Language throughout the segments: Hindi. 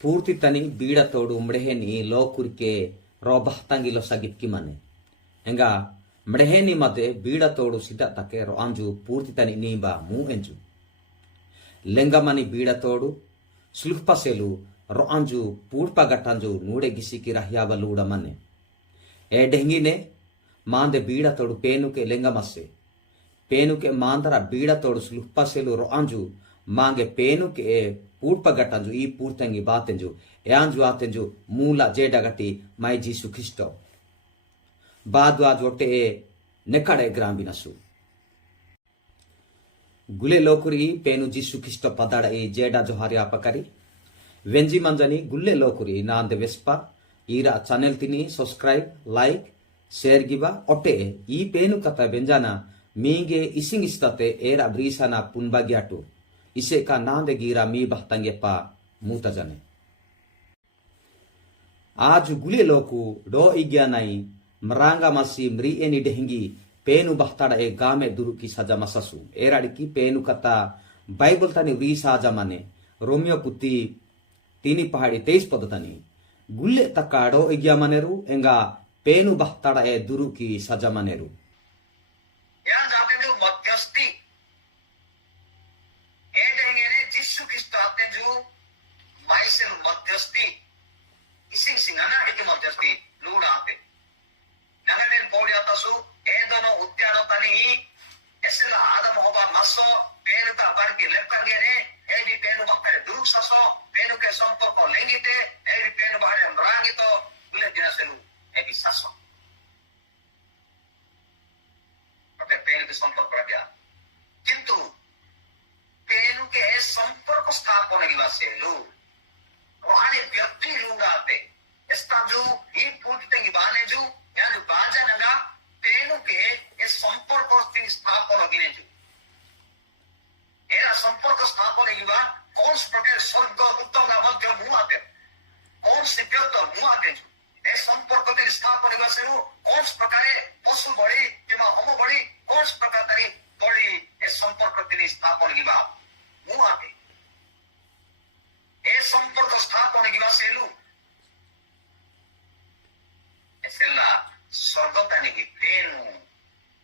पूर्ति तनी बीड़ा तोड़ू मड़ेहेनी लो कुरिके रो बहतांगी लो सगित की मने एंगा मड़ेहेनी मदे बीड़ा तोड़ू सिदा तके रो अंजू पूर्ति तनी नीबा मु एंजू लेंगा मनी बीड़ा तोड़ू सुलुपा सेलू रो अंजू पूर्पा गटांजू नूड़े गिसी की रहियाबा लूड़ा मने ए डेंगी ने मांदे बीड़ा तोड़ू पेनु के लेंगा मसे पेनु के मांदरा बीड़ा तोड़ू सुलुपा सेलू रो अंजू मांगे पेनु के पूर्पा गटांजू ई पूर्तंगी बातेंजू ಯಾಂಜು ಆತೆಂಜು ಮೂಲ ಜೇಡಗಟಿ ಮೈ ಜೀಸು ಕ್ರಿಸ್ಟೋ ಬಾದ್ವಾಜ್ ಒಟ್ಟೆ ನೆಕಡೆ ಗ್ರಾಂಬಿನಸು ಗುಲೆ ಲೋಕುರಿ ಪೇನು ಜೀಸು ಕ್ರಿಸ್ಟೋ ಪದಾಡ ಈ ಜೇಡ ಜೋಹಾರಿ ಆಪಕರಿ ವೆಂಜಿ ಮಂಜನಿ ಗುಲ್ಲೆ ಲೋಕುರಿ ನಾಂದೆ ವೆಸ್ಪ ಈರ ಚಾನೆಲ್ ತಿನಿ ಸಬ್ಸ್ಕ್ರೈಬ್ ಲೈಕ್ ಶೇರ್ ಗಿಬಾ ಒಟ್ಟೆ ಈ ಪೇನು ಕಥ ಬೆಂಜಾನ ಮೀಗೆ ಇಸಿಂಗ್ ಇಸ್ತತೆ ಏರ ಬ್ರೀಸನ ಪುನ್ಬಾಗ್ಯಾಟು ಇಸೆ ಕಾ ನಾಂದೆ ಗೀರಾ ಮೀ ಬಹತಂಗೆಪ್ಪ ಮೂತ ಜನೆ आज गुले लोकु डो इग्यानाई मरांगा मसी मरी एनी डेंगी पेनु बहताड़ा ए गामे दुरु की सजा मससु एराड़ी की पेनु कता बाइबल तनी वी साजा माने रोमियो पुती तीनी पहाड़ी 23 पद तनी गुले तका डो इग्या मानेरु एंगा पेनु बहताड़ा ए दुरु की सजा मानेरु यार जाते जो मध्यस्थी ए डेंगे ने जिसु क्रिस्त आते जो माइसेल मध्यस्थी इसिंग सिंगाना इके मध्यस्थी लूड़ आते नगरेन पौड़ी आतासु एदोनो उद्यानो तनी एसेला आदम होबा मसो पेनु का बार के लेपंगे ने एडी पेनु बक्करे दुरुक ससो पेनु के संपर्क लेंगिते एडी पेनु बारे मरांगितो बुले दिनसेलु एडी ससो अबे पेनु के संपर्क रखया किंतु पेनु के संपर्क स्थापन की वासेलु रोहानी व्यक्ति लूंगा आते इस्ता जो ये पूछते कि बाने जो यानी बाजा नगा पेनु के इस संपर्क और स्थापन गिने जो एरा संपर्क स्थापन युवा कौन से प्रकार स्वर्ग उत्तम का मध्य मुँह आते कौन से व्यक्ति मुँह आते जो ए संपर्क के स्थापन युवा से कौन से प्रकार पशु बड़ी किमा हम बड़ी कौन से प्रकार तरी बड़ी इस संपर्क के स्थापन युवा मुँह आते ए संपर्क स्थापन की वासेलु एसेला स्वर्गतानी की पेनु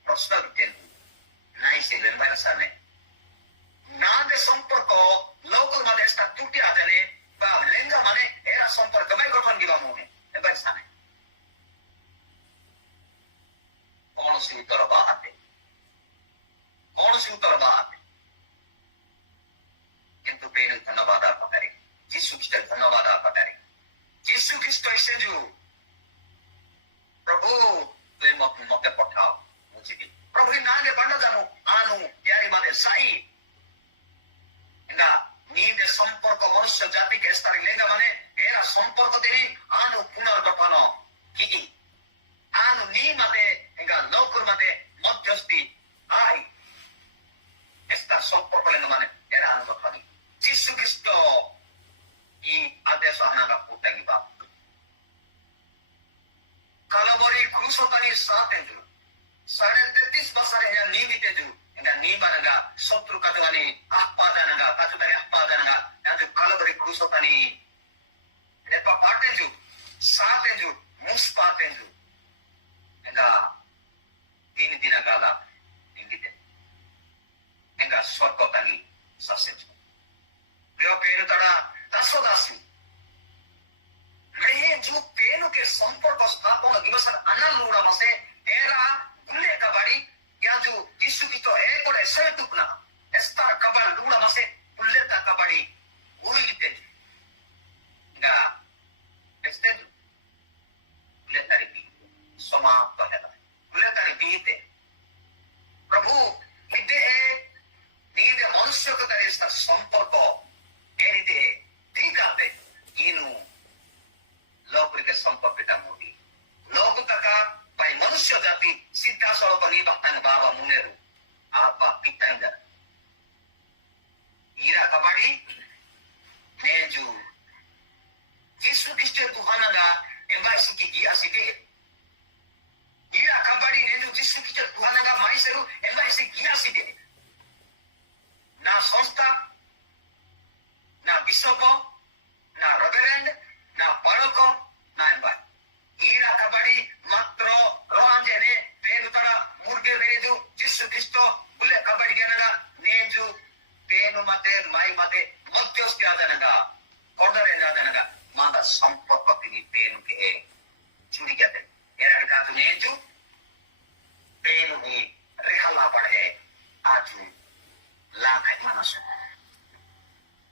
प्रश्न तेनु नाई से लेंबरसाने नादे संपर्क लोकल मादे स्टा टूटी आदने बा लेंगा माने एरा संपर्क में गठन की बामुने लेंबरसाने कौन सी उत्तर बाते किंतु पेनु धन्यवाद आपका करें यीशु ख्रिस्ट धन्यवाद आपका करें यीशु ख्रिस्ट ऐसे जो प्रभु तुम मते पठाओ मुझे भी प्रभु नागे बंड जानो आनु यारी माने साई इंगा नींदे संपर्क मनुष्य जाति के स्तर लेगा माने एरा संपर्क तेरी आनु पुनर्गठन की आनु नी माने इंगा लोकुर माने मध्यस्थी आई एस्ता संपर्क लेगा माने एरा आनु गठन यीशु ख्रिस्ट ಈ ಆದೇಶ ಹಣಗ ಕೂಟಂಗಿ ಬಾ ಕಲಬರಿ ಕ್ರೂಸತನಿ ಸಾತೆಂದು 33 ಬಸರೆ ಹೆ ನೀವಿತೆಂದು ಇಂಗ ನೀಬನಗ ಶತ್ರು ಕದವನಿ ಆಪಾದನಗ ಕತುತರಿ ಆಪಾದನಗ ಅದು ಕಲಬರಿ ಕ್ರೂಸತನಿ ನೆಪ ಪಾಟೆಂದು ಸಾತೆಂದು ಮುಸ್ ಪಾಟೆಂದು ಇಂಗ 3 ದಿನಗಳ ಇಂಗಿದೆ ಇಂಗ ಸ್ವರ್ಗತನಿ ಸಸೆಂದು ಪ್ರಿಯ ಪೇರು ತಡ दासोदासी मैं जो पेनु के संपर्क स्थापन दिवस अनलूड़ा मसे एरा गुल्ले कबाड़ी या जो यीशु की तो एक और ऐसे टुकना एस्ता कबाड़ लूड़ा मसे गुल्ले ता कबाड़ी गुरी गिते गा एस्ते गुल्ले तारी भी समाप्त है गुल्ले तारी बीते प्रभु किते है नींदे मनुष्य को तारी इसका संपर्क एरिते ठीक आते इनु लोक के संपर्क मोदी लोक तक भाई मनुष्य जाति सीधा सड़क नहीं बख्तान बाबा मुनेरु आपा पितांगा ईरा कबाड़ी नेजु यीशु ख्रिस्ट तुहानगा एम्बासी की गिया सिटे ईरा कबाड़ी नेजु यीशु ख्रिस्ट तुहानगा माइसेरु एम्बासी गिया सिटे ना संस्था ना बिशप ना रबेरे danaga kodare na danaga mada sampapati ni penu ke churi kate era ka tu neju penu ni rehala pade aju la kai manasu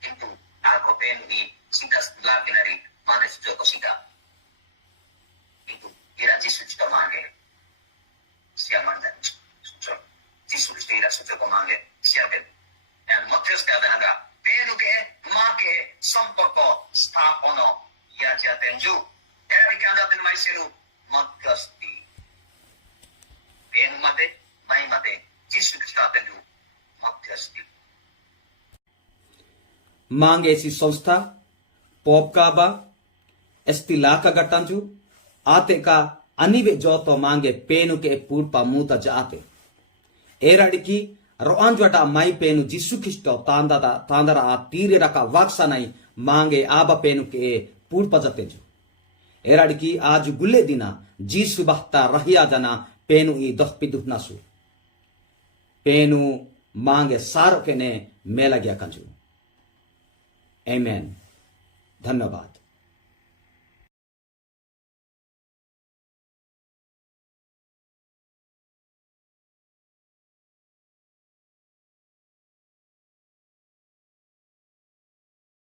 kintu ako penu ni sidas la kinari mada sujo ko sida itu ira jisu chita mange siaman dan sujo jisu ira sujo ko mange siaben dan Matius kadanaga penu ke ma ke sampako sthapono ya jatenju eri kadaten maiseru madhyasti penu mate mai mate jisu kristatenju madhyasti Mange si संस्था popkaba estilaka gatanju ate ka anive joto mange penu ke purpa muta jaate eradiki roanjwata mai penu jisu kristo tandara a tire raka waksanai mange aba penu ke purpa jateju eradiki aju gulle dina jisu bahta rahia jana penu i dohpidu nasu penu mange saro kene mela gya kanju amen धन्यवाद।